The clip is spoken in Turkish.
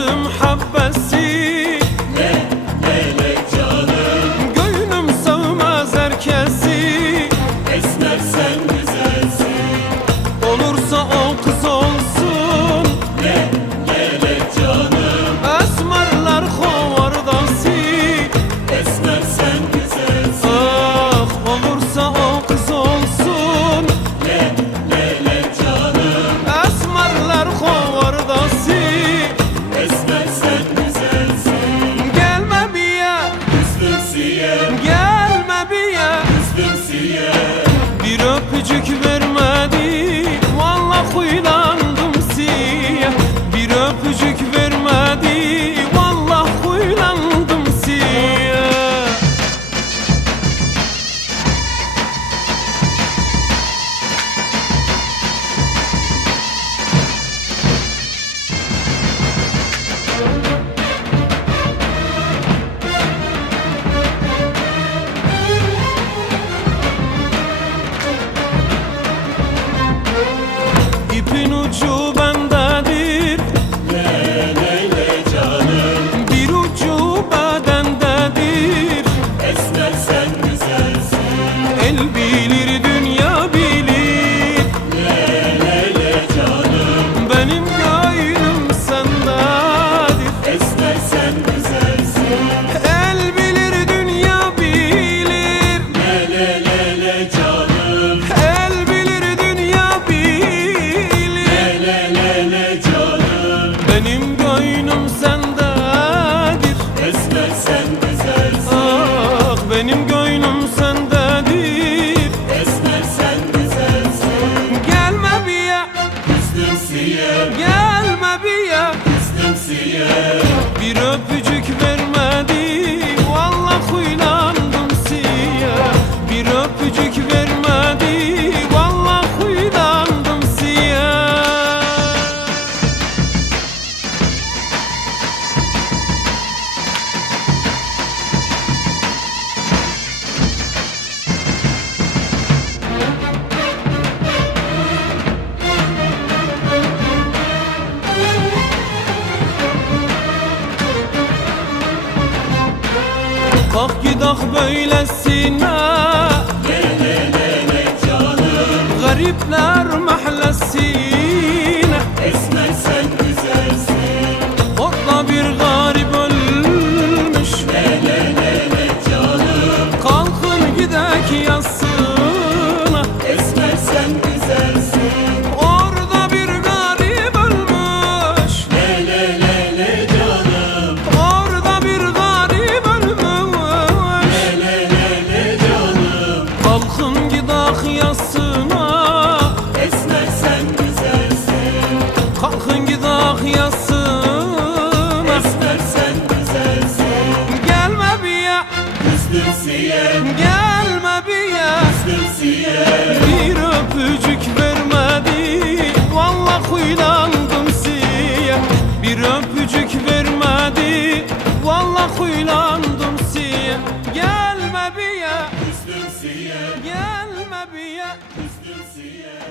محبسي Küçük mü istemsiye Gelme bir ya Bir öpücük Kalk gidak böylesin bak yasına. Esmer sen güzelsin Kalkın gidak ah yasına. Esmer sen Gelme bir ya. Küstüm siye. Yeah.